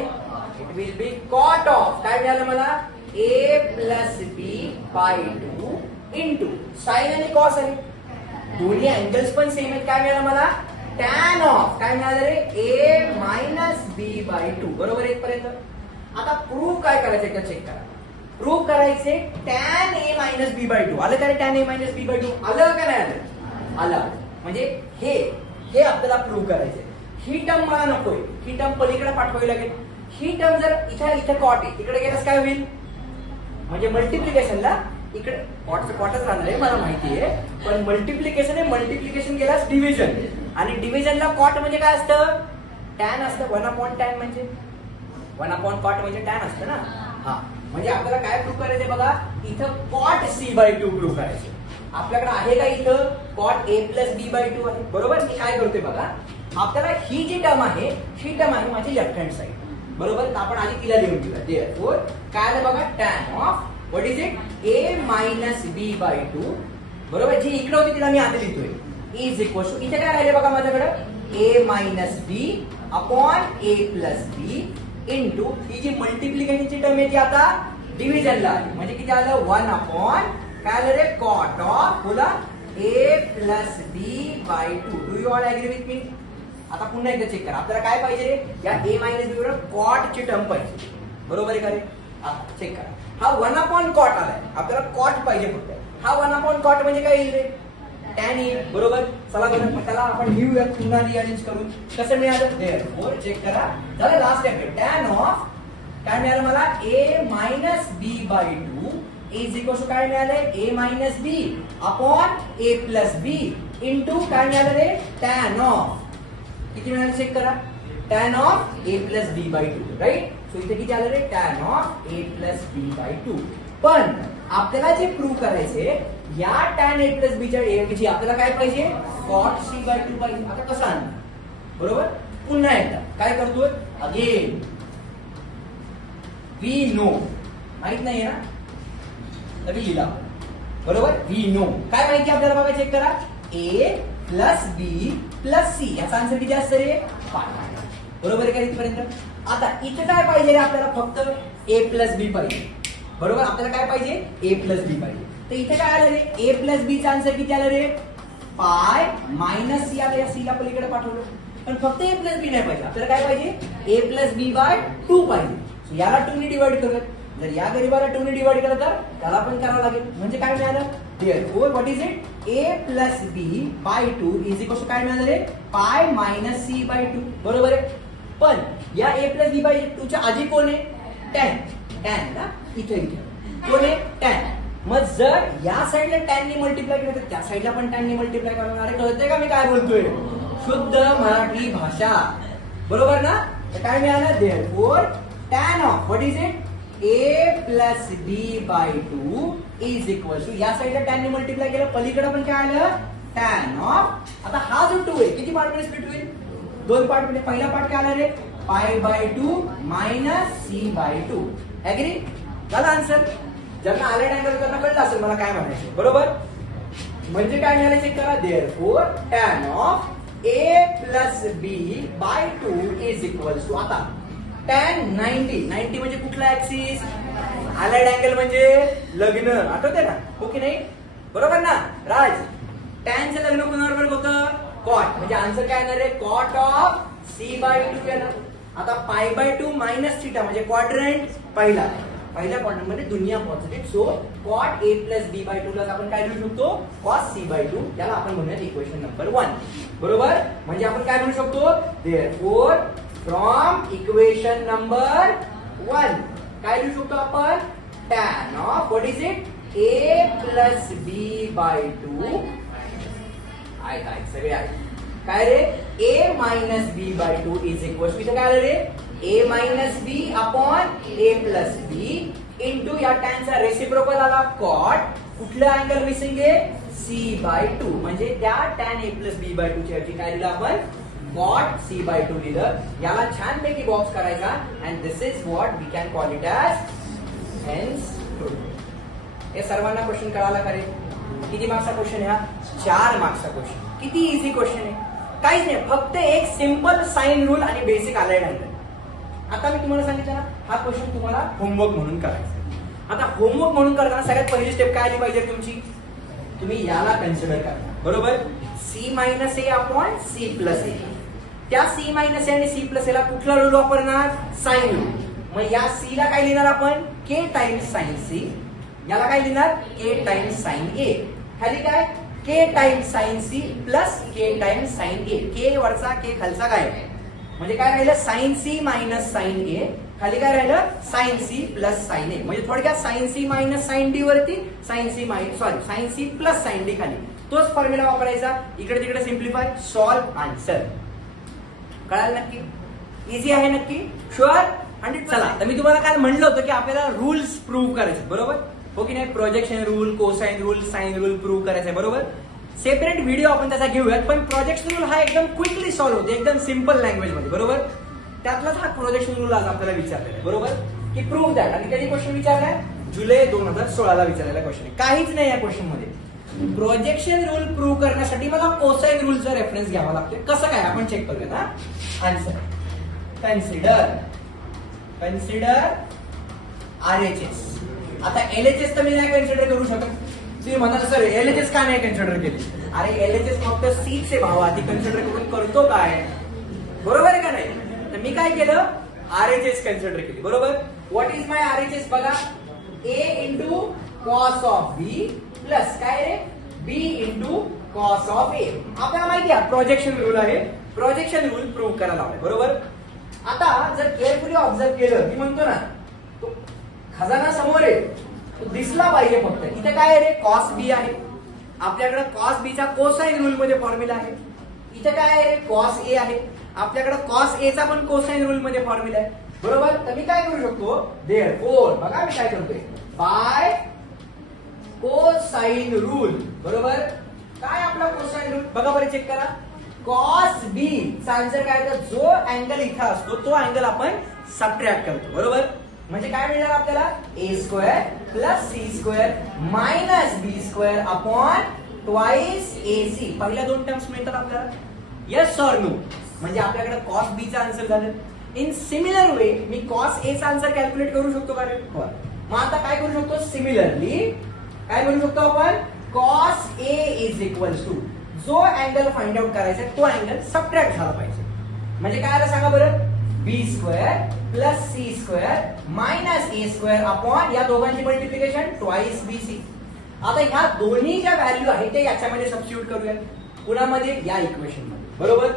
it will be cot of, काय मिळालं मला, A plus B by 2 into sine आणि कॉस आहे, दोन्ही अँगल्स पण सेम आहेत. काय मिळालं मला, टॅन ऑफ, काय मिळालं रे, ए मायनस बी बाय 2. बरोबर इथपर्यंत. आता प्रूव्ह काय करायचं एकदा चेक करा. प्रूव्ह करायचे tan A minus B by 2 आलं का रे, tan A minus B by 2 आलं का नाही आलं, आलं. म्हणजे हे आपल्याला प्रूव्ह करायचंय. ही टर्म मला नकोय, ही टर्म पलीकडे पाठवावी लागेल. ही टर्म जर इथे कॉट आहे, तिकडे गेल्यास काय होईल, म्हणजे मल्टिप्लिकेशनला इकडे कॉटच राहणार आहे मला माहिती आहे, पण मल्टिप्लिकेशन आहे, मल्टिप्लिकेशन केल्यास डिव्हिजन, आणि डिव्हिजनला कॉट म्हणजे काय असतं, टॅन असतं. 1 अपॉन टॅन म्हणजे 1 अपॉन कॉट म्हणजे टॅन असतं ना. हा म्हणजे आपल्याला काय प्रूव्ह करायचंय बघा, इथं cot c/2 प्रूव्ह करायचं. आपल्याकडे आहे का इथं cot a + b/2 आहे, बरोबर. मी काय करतोय बघा, आपल्याला ही जी टर्म आहे ही टर्म आहे माझी लेफ्ट हँड साइड, बरोबर. तर आपण आधी तिला लिहून घेऊया. देअरफॉर काय आलं बघा, tan of what is it a - b/2, बरोबर. जी इकडे होती तिला मी आधी लिहितोय इज इक्वल टू, इथे काय राहिले बघा माझ्याकडे a - b upon a + b into ही जी मल्टिप्लिकेशनची टर्म आहे ती आता डिव्हिजनला आली, म्हणजे किती आलं 1 अपॉन काय आलं रे cot ऑफ बोला a + b/2. Do you all agree with me? आता पुन्हा एकदा चेक करा, आपल्याला काय पाहिजे, या a - b बरोबर cot ची टर्म पाहिजे, बरोबर आहे का रे. आता चेक करा, हा 1 अपॉन cot आलाय, आपल्याला cot पाहिजे फक्त. हा 1 अपॉन cot म्हणजे काय येईल रे, tan येईल, बरोबर. चला बरं त्याला आपण लिहूया पुन्हा रिअरेंज करून. कसं मिळालं, देअरफॉर चेक करा, चला लास्ट स्टेप, tan ऑफ काय मिळालं मला a - b/2 is equal to काय मिळालंय a - b upon a + b into काय मिळालं रे tan ऑफ, किती मिळालं चेक करा, tan of a + b/2, right. So इथे किती आलं रे tan ऑफ a + b/2. पण आपल्याला जे प्रूव्ह करायचे या tan a + b च्या ऐवजी आपल्याला काय पाहिजे cot c/2 पाहिजे. आता कसं आणणार, बरोबर. पुन्हा एकदा काय करतोय, अगेन वी नो, माहित नाहीये ना तरी लिहिला, बरोबर. वी नो काय माहिती आपल्याला बघा, चेक करा a + b + c, याचा आन्सर किती असतं रे 5, बरोबर आहे का इथपर्यंत. आता इथे काय पाहिजे रे आपल्याला, फक्त a + b पाहिजे, बरोबर. आपल्याला काय पाहिजे a + b पाहिजे. तर इथे काय आलं रे a + b चा आन्सर किती आलं रे पाय - c आलं, या c ला पलीकडे पाठवलं. पण फक्त a + b नाही पाहिजे, आपल्याला काय पाहिजे a + b/2 पाहिजे. याला 2 ने डिवाइड करत, जर या गरीबाला 2 ने डिवाइड केलं तर त्याला पण करावं लागेल, म्हणजे काय मिळालं, therefore what is it a + b/2 is equal to काय मिळालं रे पाय - c/2, बरोबर आहे. पण या a + b/2 च्या आधी कोण आहे tan ना, इथे कोण आहे tan. मग जर या साइडला tan ने मल्टिप्लाय केलं तर त्या साइडला पण tan ने मल्टिप्लाय करणार. अरे कळतंय का मी काय बोलतोय, शुद्ध मराठी भाषा, बरोबर ना. तर काय मिळालं, therefore tan of what is it a + b/2 is equal to, या साइडला tan ने मल्टिप्लाय केलं, पलीकडे पण काय आलं tan ऑफ. आता हा जो 2 आहे किती पार्ट मध्ये स्प्लिट होईल, 2 पार्ट मध्ये. पहिला पार्ट काय आला रे π/2 - c/2, एग्री झाला आन्सर. ज्यांना आलेट अँगल त्यांना कळलं असेल मला काय म्हणायचं, बरोबर. म्हणजे काय मिळालं चेक करा, therefore tan of a + b/2 is equal to, आता tan 90 म्हणजे कुठला ऍक्सिस, आलाइड अँगल म्हणजे लग्न, आठवते ना, हो की नाही, बरोबर ना राज. tan चं लग्न कोणाबरोबर होतं cot, म्हणजे आन्सर काय येणार आहे cot ऑफ c/2 येणार. आता π/2 - θ म्हणजे क्वाड्रंट, पहिल्या क्वाड्रंट मध्ये दुनिया positive. So cot a + b/2 ला आपण काय लिहू शकतो cos c/2, याला आपण म्हणूयात इक्वेशन नंबर 1, बरोबर. म्हणजे आपण काय म्हणू शकतो, देअरफॉर फ्रॉम इक्वेशन नंबर 1 काय लिहू शकतो आपण, tan of what is it a + b/2 आहे सगळे आहे काय रे a - b/2 is equal to, इथे काय आलं रे a - b upon a + b into या tan चा रेसिप्रोकल आला cot, कुठला अँगल मिसिंग आहे c/2, म्हणजे त्या tan a + b/2 ची ऐवजी काय लिहिलं आपण cot c/2 लिहिलं. याला छानपैकी बॉक्स करायचा and this is what we can call it as hence truth. हे सर्वांना क्वेश्चन कळाला का रे, किती मार्क्सचा क्वेश्चन आहे हा, 4 मार्क्सचा क्वेश्चन. किती इझी क्वेश्चन आहे, काहीच नाही, फक्त एक सिंपल साइन रूल आणि बेसिक आलाइड अँगल. आता मी तुम्हाला सांगितलं ना, हा क्वेश्चन तुम्हाला होमवर्क म्हणून करायचा. आता होमवर्क म्हणून करताना सगळ्यात पहिली स्टेप काय आली पाहिजे तुमची, तुम्ही याला कन्सिडर करा, बरोबर. c - a upon c + a, त्या c - a आणि c + a ला कुठला रूल वापरणार, साइन रूल. मग या c ला काय लिहिणार आपण k टाइम्स साइन c, याला काय लिहिणार k टाइम्स साइन a, खाली काय k times sine c plus k times sine a, k वरचा k खालचा काय, म्हणजे काय राहिलं sine c minus sine a, खाली काय राहिलं sine c plus sine a. म्हणजे थोडक्यात sine c minus sine d वरती sine c plus sine d खाली, तोच फॉर्म्युला वापरायचा. इकडे तिकडे सिम्प्लिफाय, सॉल्व, आन्सर. कळालं नक्की, इझी आहे नक्की, शुअर. चला तर मी तुम्हाला काल म्हणलं होतं की आपल्याला रूल्स प्रूव्ह करायचे, बरोबर हो की नाही. Projection rule, cosine rule, sine rule prove करायचे, बरोबर. सेपरेट व्हिडिओ आपण त्याचा घेऊयात, पण प्रोजेक्शन रूल हा एकदम क्विकली सॉल्व्ह होतो, एकदम सिम्पल लँग्वेज मध्ये, बरोबर. त्यातलाच हा प्रोजेक्शन रूल आज आपल्याला विचारलेला आहे, बरोबर, की प्रूव्ह दॅट. आणि कधी क्वेश्चन विचारलाय? जुलै 2016 विचारलेला क्वेश्चन आहे. काहीच नाही या क्वेश्चन मध्ये. प्रोजेक्शन रूल प्रूव्ह करण्यासाठी मला कोसाइन रूलचा रेफरन्स घ्यावा लागतो. कसं काय आपण चेक करूया ना. Answer, consider RHS. आता LHS तर मी नाही कन्सिडर करू शकत. तुम्ही म्हणाल सर LHS का नाही कन्सिडर केली? अरे LHS फक्त C चे भावा, ती कन्सिडर करून करतो काय, बरोबर आहे का नाही. तर मी काय केलं, RHS कन्सिडर केली, बरोबर. व्हॉट इज माय RHS बघा, A into cos of B plus काय रे, B into cos of A. आपल्याला माहिती आहे प्रोजेक्शन रूल आहे. प्रोजेक्शन रूल प्रूव्ह करायला लावलाय, बरोबर. आता जर केअरफुली ऑब्झर्व केलं की म्हणतो ना, तो खजाना समोर आहे, तो दिसला पाहिजे फक्त. इथे काय रे, कॉस B आहे. आपल्याकडे कॉस B चा कोसाइन रूल मध्ये फॉर्म्युला आहे. इथे काय आहे रे, कॉस A आहे. आपल्याकडे कॉस A चा पण कोसाइन रूल मध्ये फॉर्म्युला आहे, बरोबर. तर मी काय करू शकतो, देअरफॉर बघा मी काय करतोय, बाय कोसाइन रूल, बरोबर. काय आपला कोसाइन रूल बघा बरं, चेक करा. कॉस B चा आन्सर काय, तर जो अँगल इथं असतो तो अँगल आपण सबट्रॅक्ट करतो, बरोबर. म्हणजे काय मिळणार आपल्याला, A² plus C² minus B² upon twice AC. पहिल्या दोन टर्म्स मिळतात आपल्याला, येस ऑर नो. म्हणजे आपल्याकडे कॉस B चा आन्सर झालं. इन सिमिलर वे मी कॉस A चा आन्सर कॅल्क्युलेट करू शकतो का रे. मग आता काय करू शकतो, सिमिलरली काय करू शकतो आपण, cos A is equals to जो अँगल फाइंड आउट करायचा तो अँगल सबट्रॅक्ट झाला पाहिजे. म्हणजे काय आलं सांगा बरं, B² plus C² minus A² upon या दोघांची मल्टिप्लिकेशन ट्वाइस BC. आता ह्या दोन्ही ज्या व्हॅल्यू आहेत ते याच्यामध्ये सबस्टिट्यूट करूया, कुणामध्ये, या इक्वेशन मध्ये, बरोबर.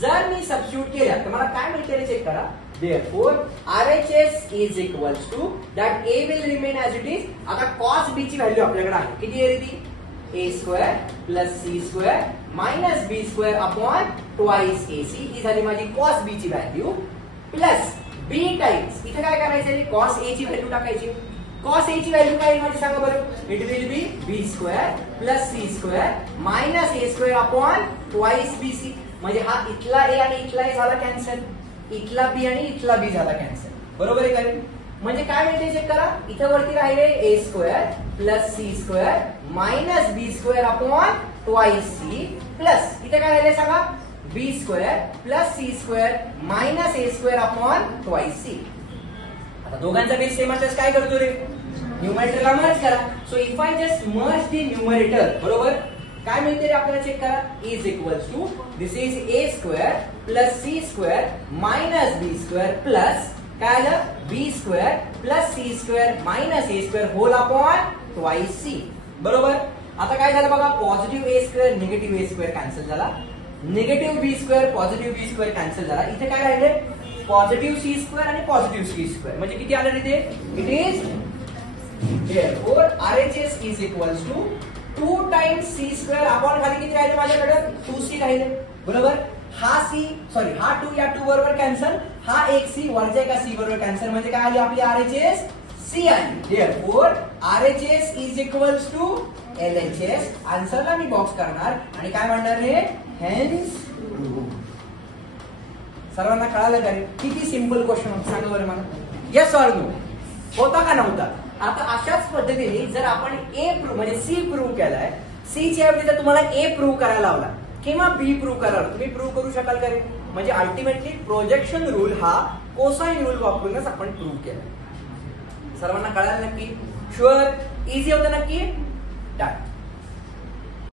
जर मी सबस्टिट्यूट केल्या तर मला काय मिळते चेक करा. Therefore RHS is equals to that A will remain as it is. आता cos B ची व्हॅल्यू आपल्याकडे आहे, किती आहे ती, A² plus C² minus B² upon twice AC. ही झाली माझी cos B ची व्हॅल्यू प्लस B टाइम्स इथे काय करायचं, cos A ची व्हॅल्यू टाकायची. cos A ची व्हॅल्यू काय माझी सांगा बरं, it will B B² plus C² minus A² upon twice BC. म्हणजे हा इथला A आणि इथला A झाला कॅन्सल, इथला B आणि इथला B झाला कॅन्सल, बरोबर आहे का. म्हणजे काय मिळते चेक करा, इथे वरती राहिले A² plus C² minus B² upon twice C plus इथे काय राहिले सांगा, B² plus C² minus A² upon twice C. आता दोघांचा बेस सेम असल्यास काय करतो रे, न्यूमरेटरला मर्ज करा. So if I just merge the numerator, बरोबर, काय मिळते रे आपल्याला चेक करा, is equals to this is A² plus C² minus B² plus काय आलं, B² plus C² minus A² whole upon twice C, बरोबर. आता काय झालं बघा, positive A² negative A² cancel झाला, negative B² positive B² cancel झाला. इथे काय राहिले, पॉझिटिव्ह C² आणि पॉझिटिव्ह C². म्हणजे किती आलं इथे, it is therefore RHS is equals to 2 times C² upon खाली किती राहिले माझ्याकडे, 2C राहिले, बरोबर. हा C सॉरी हा 2 या 2 बरोबर कॅन्सल, हा एक C वरच्या एका C बरोबर कॅन्सल. म्हणजे काय आली आपली RHS, C आली. therefore RHS is equals to LHS. आन्सरला मी बॉक्स करणार आणि काय म्हणणार रे, हेन्स प्रूव्ह. सर्वांना कळालं का रे, किती सिंपल क्वेश्चन होता सांगा बरं मला, येस ऑर नो, होता का नव्हता. आता अशाच पद्धतीने जर आपण A प्रूव्ह म्हणजे C प्रूव्ह केलाय, C च्या ऐवजी जर तुम्हाला A प्रूव्ह करायला लावला किंवा B प्रूव्ह करायला, तुम्ही प्रूव्ह करू शकाल का रे. म्हणजे अल्टिमेटली प्रोजेक्शन रूल हा कोसाइन रूल वापरूनच आपण प्रूव्ह केला. सर्वांना कळालं नक्की, शुअर, इझी होतं नक्की, डन.